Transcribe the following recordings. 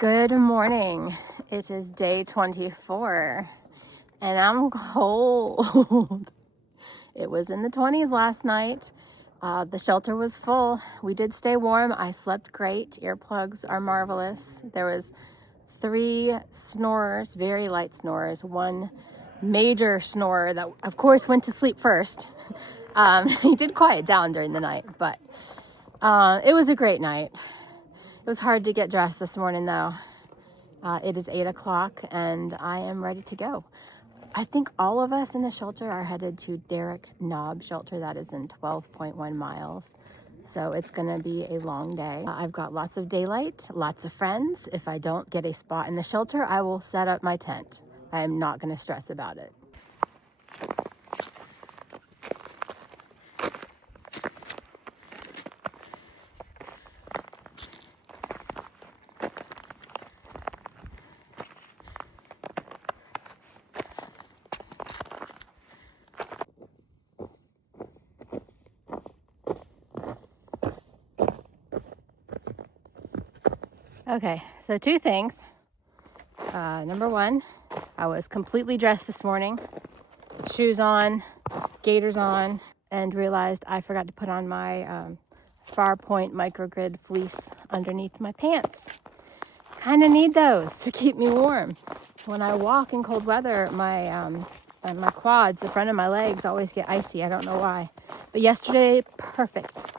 Good morning. It is day 24 and I'm cold. It was in the 20s last night. The shelter was full. We did stay warm. I slept great. Earplugs are marvelous. There was 3 snorers, very light snorers, 1 major snorer that of course went to sleep first. He did quiet down during the night, but it was a great night. It was hard to get dressed this morning though. It is 8 o'clock and I am ready to go. I think all of us in the shelter are headed to Derrick Knob shelter that is in 12.1 miles. So it's gonna be a long day. I've got lots of daylight, lots of friends. If I don't get a spot in the shelter, I will set up my tent. I am not gonna stress about it. Okay, so 2 things. Number 1, I was completely dressed this morning, shoes on, gaiters on, and realized I forgot to put on my Farpoint microgrid fleece underneath my pants. Kind of need those to keep me warm. When I walk in cold weather, my quads, the front of my legs always get icy. I don't know why. But yesterday, perfect.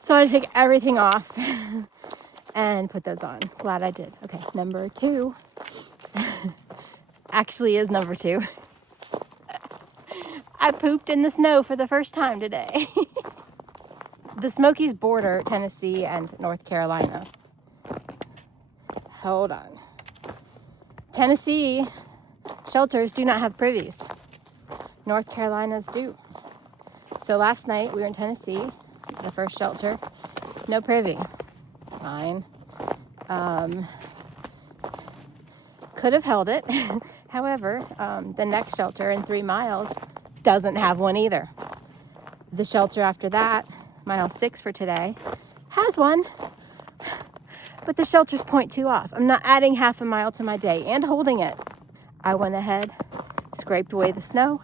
So I had to take everything off and put those on. Glad I did. Okay, number 2 actually is number 2. I pooped in the snow for the first time today. The Smokies border Tennessee and North Carolina. Hold on. Tennessee shelters do not have privies. North Carolina's do. So last night we were in Tennessee, the first shelter, no privy. Fine. Could have held it. However, the next shelter in 3 miles doesn't have one either. The shelter after that, mile 6 for today, has one, but the shelter's 0.2 off. I'm not adding half a mile to my day and holding it. I went ahead, scraped away the snow,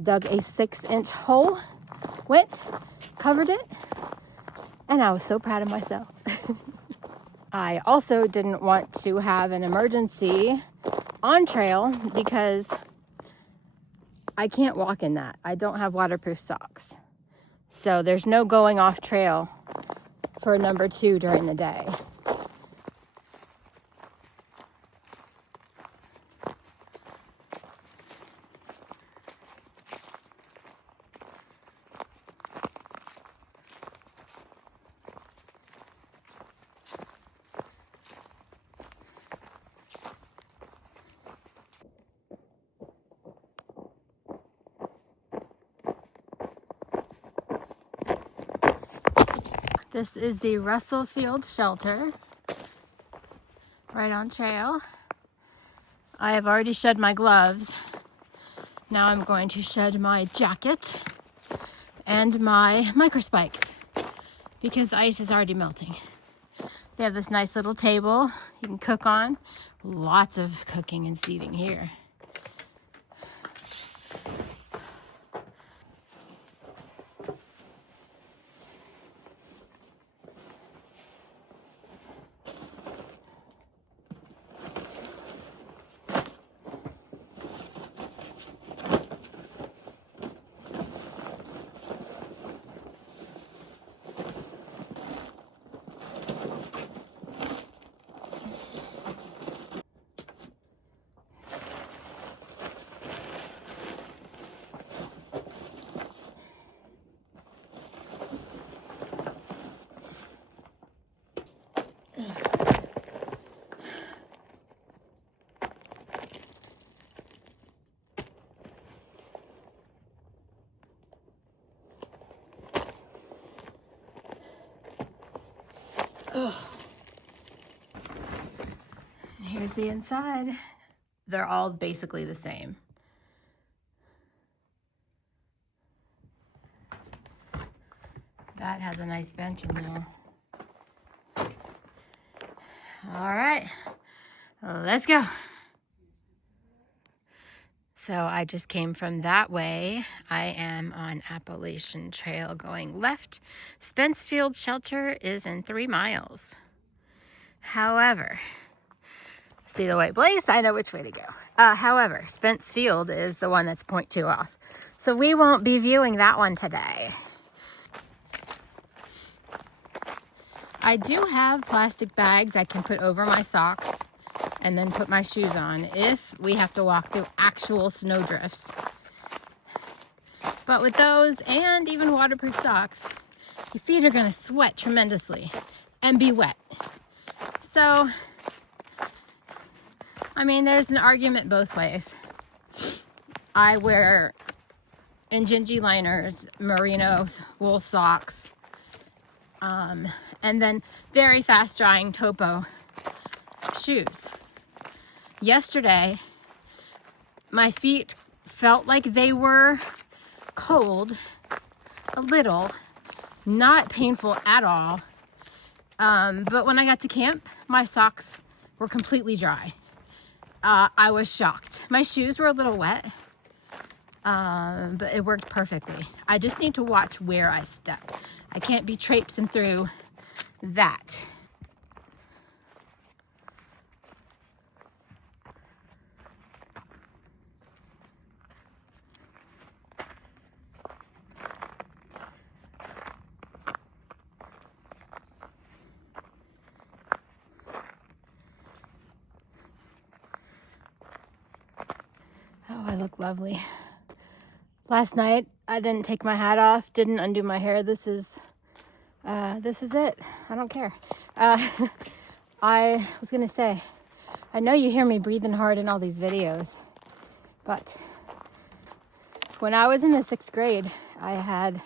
dug a 6-inch hole, went, covered it, and I was so proud of myself. I also didn't want to have an emergency on trail because I can't walk in that. I don't have waterproof socks. So there's no going off trail for number 2 during the day. This is the Russell Field shelter, right on trail. I have already shed my gloves. Now I'm going to shed my jacket and my microspikes because the ice is already melting. They have this nice little table you can cook on. Lots of cooking and seating here. Here's the inside. They're all basically the same. That has a nice bench in there. All right, let's go. So I just came from that way. I am on Appalachian Trail going left. Spencefield Shelter is in 3 miles. However, see the white place? I know which way to go. However, Spencefield is the one that's 0.2 off. So we won't be viewing that one today. I do have plastic bags I can put over my socks and then put my shoes on if we have to walk through actual snowdrifts. But with those and even waterproof socks, your feet are gonna sweat tremendously and be wet. So, I mean, there's an argument both ways. I wear Injinji liners, merinos, wool socks, and then very fast drying topo shoes. Yesterday, my feet felt like they were cold, a little, not painful at all. But when I got to camp, my socks were completely dry. I was shocked. My shoes were a little wet, but it worked perfectly. I just need to watch where I step. I can't be traipsing through that. Oh, I look lovely. Last night, I didn't take my hat off, didn't undo my hair. This is it. I don't care. I was gonna say, I know you hear me breathing hard in all these videos, but when I was in the 6th grade, I had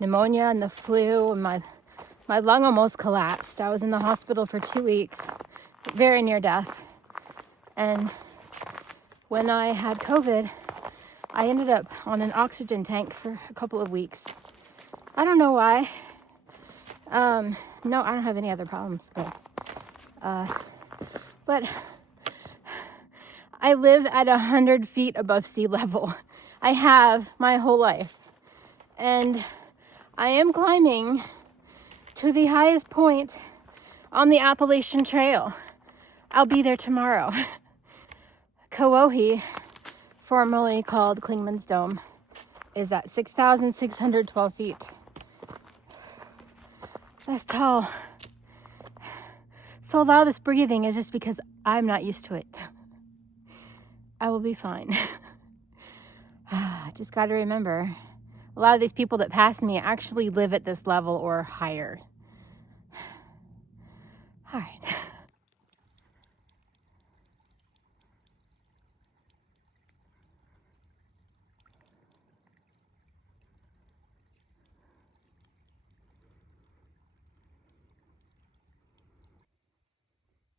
pneumonia and the flu, and my lung almost collapsed. I was in the hospital for 2 weeks, very near death. And when I had COVID, I ended up on an oxygen tank for a couple of weeks. I don't know why. No, I don't have any other problems, but I live at 100 feet above sea level. I have my whole life. And I am climbing to the highest point on the Appalachian Trail. I'll be there tomorrow. Kauohi, formerly called Klingman's Dome, is at 6,612 feet. That's tall. So a lot of this breathing is just because I'm not used to it. I will be fine. Just got to remember, a lot of these people that pass me actually live at this level or higher. All right.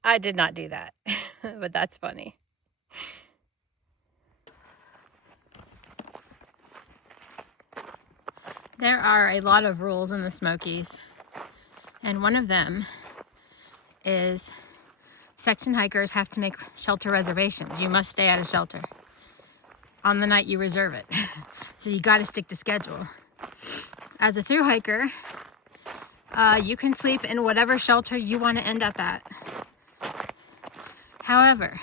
I did not do that, but that's funny. There are a lot of rules in the Smokies, and one of them is section hikers have to make shelter reservations. You must stay at a shelter on the night you reserve it. So you got to stick to schedule. As a through hiker, you can sleep in whatever shelter you want to end up at. However,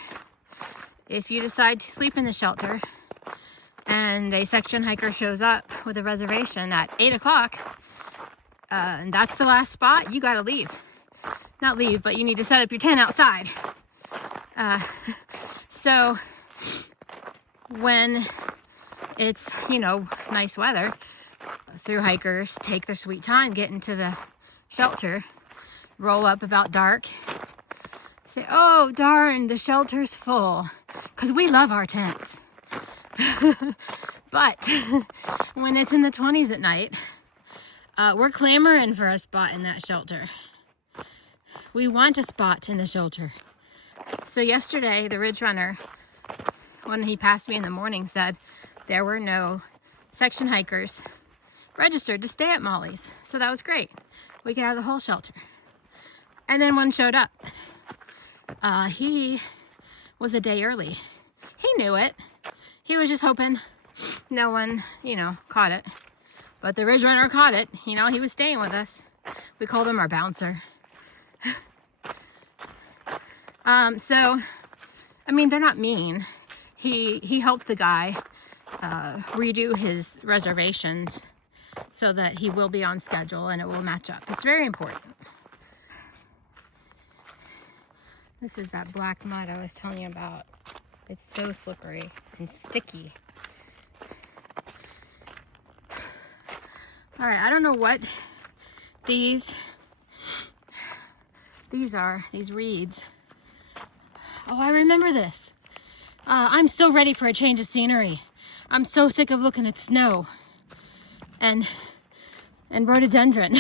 if you decide to sleep in the shelter and a section hiker shows up with a reservation at 8 o'clock, and that's the last spot, you gotta leave. Not leave, but you need to set up your tent outside. So when it's, nice weather, through hikers take their sweet time getting to the shelter, roll up about dark, say, oh darn, the shelter's full, because we love our tents. But when it's in the 20s at night, we're clamoring for a spot in that shelter. We want a spot in the shelter. So yesterday, the Ridge Runner, when he passed me in the morning, said there were no section hikers registered to stay at Mollies. So that was great. We could have the whole shelter. And then one showed up. He was a day early. He knew it. He was just hoping no one, caught it. But the ridge runner caught it. He was staying with us. We called him our bouncer. So, I mean, they're not mean. He helped the guy redo his reservations so that he will be on schedule and it will match up. It's very important. This is that black mud I was telling you about. It's so slippery and sticky. All right, I don't know what these are, these reeds. Oh, I remember this. I'm so ready for a change of scenery. I'm so sick of looking at snow and rhododendron.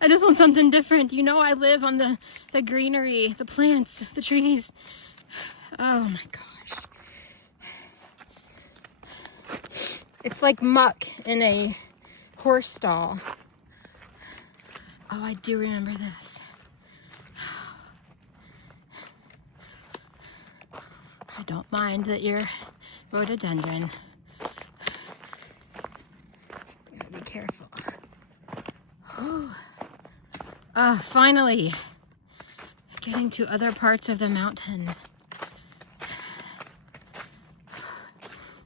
I just want something different. I live on the greenery, the plants, the trees. Oh my gosh. It's like muck in a horse stall. Oh, I do remember this. I don't mind that you're rhododendron. Gotta be careful. Finally getting to other parts of the mountain.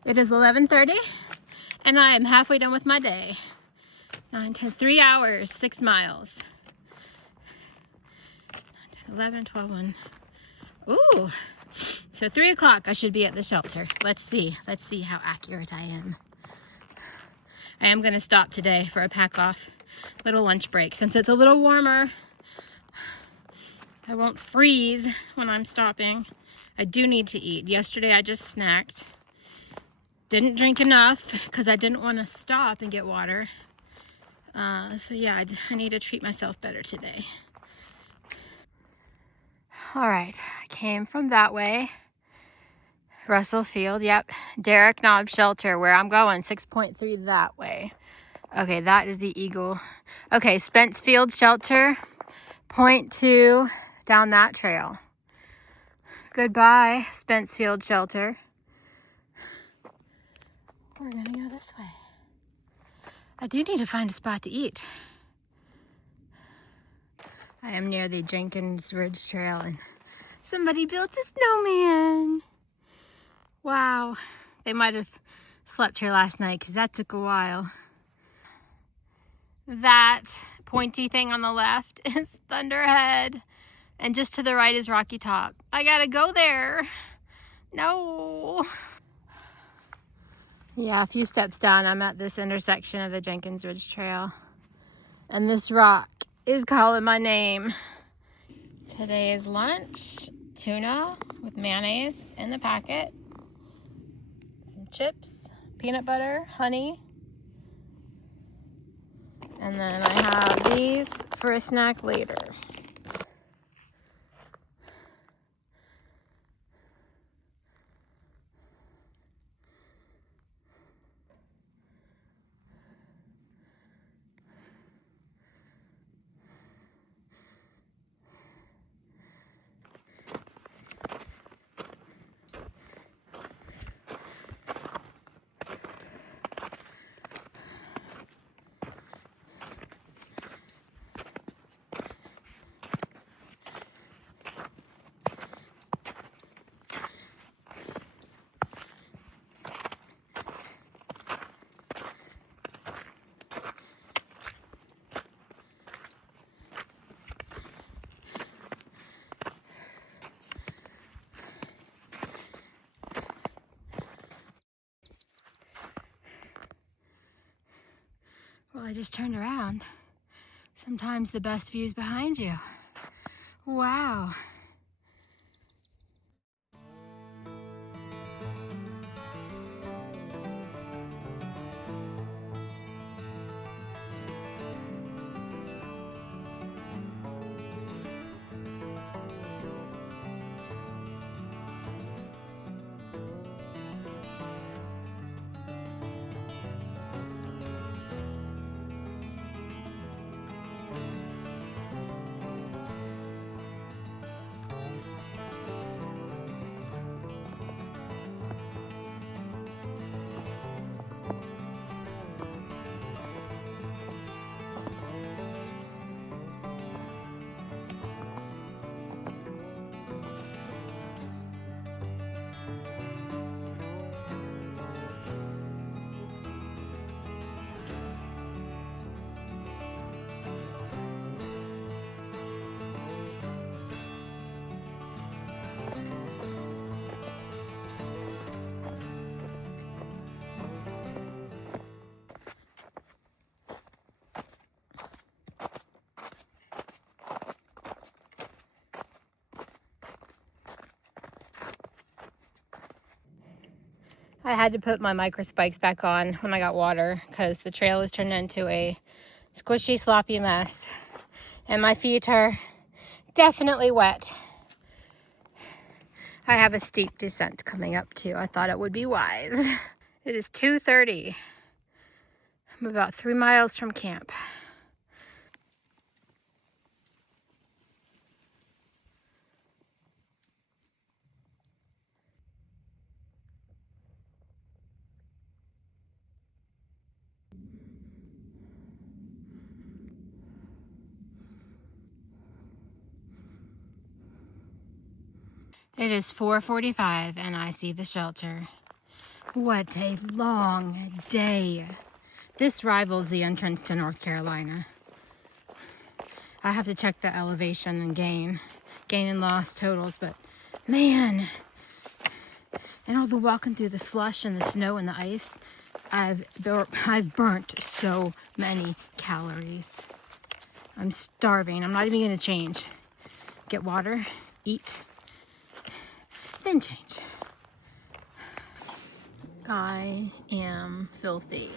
It is 11:30 and I am halfway done with my day. 9, 10, 3 hours, 6 miles. 11, 12, 1. Ooh, so 3 o'clock I should be at the shelter. Let's see how accurate I am. I am gonna stop today for a pack off little lunch break. Since it's a little warmer, I won't freeze when I'm stopping. I do need to eat. Yesterday I just snacked. Didn't drink enough because I didn't want to stop and get water. So yeah, I need to treat myself better today. All right, I came from that way. Russell Field, yep. Derrick Knob Shelter, where I'm going, 6.3 that way. Okay, that is the Eagle. Okay, Spence Field Shelter, 0.2 down that trail. Goodbye, Spence Field Shelter. We're gonna go this way. I do need to find a spot to eat. I am near the Jenkins Ridge Trail and somebody built a snowman. Wow, they might have slept here last night because that took a while. That pointy thing on the left is Thunderhead, and just to the right is Rocky Top. I gotta go there. No. Yeah, a few steps down, I'm at this intersection of the Jenkins Ridge Trail, and this rock is calling my name. Today's lunch, tuna with mayonnaise in the packet, some chips, peanut butter, honey, and then I have these for a snack later. Well, I just turned around. Sometimes the best view's behind you. Wow. I had to put my micro spikes back on when I got water because the trail has turned into a squishy, sloppy mess. And my feet are definitely wet. I have a steep descent coming up too. I thought it would be wise. It is 2:30. I'm about 3 miles from camp. It is 4:45 and I see the shelter. What a long day. This rivals the entrance to North Carolina. I have to check the elevation and gain and loss totals, but man, and all the walking through the slush and the snow and the ice, I've burnt so many calories. I'm starving. I'm not even gonna change. Get water, eat, then change. I am filthy.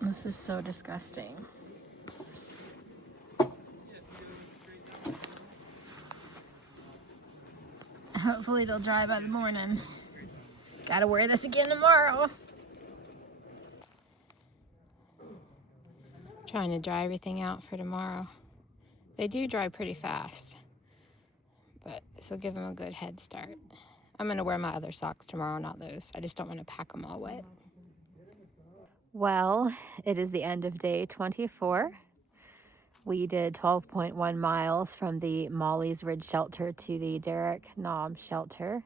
This is so disgusting. Hopefully it'll dry by the morning. Gotta wear this again tomorrow. Trying to dry everything out for tomorrow. They do dry pretty fast, but this will give them a good head start. I'm gonna wear my other socks tomorrow, not those. I just don't want to pack them all wet. Well, it is the end of day 24. We did 12.1 miles from the Mollies Ridge Shelter to the Derrick Knob Shelter.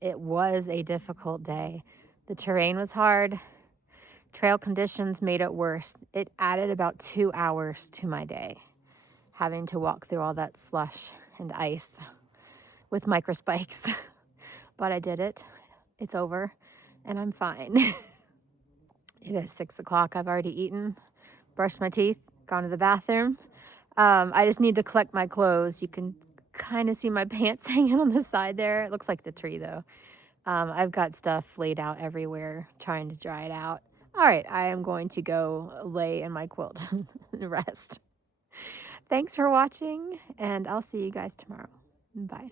It was a difficult day. The terrain was hard. Trail conditions made it worse. It added about 2 hours to my day, having to walk through all that slush and ice with micro spikes. But I did it. It's over and I'm fine. It is 6 o'clock. I've already eaten, brushed my teeth, gone to the bathroom. I just need to collect my clothes. You can kind of see my pants hanging on the side there. It looks like the tree though. I've got stuff laid out everywhere, trying to dry it out. All right, I am going to go lay in my quilt and rest. Thanks for watching, and I'll see you guys tomorrow. Bye.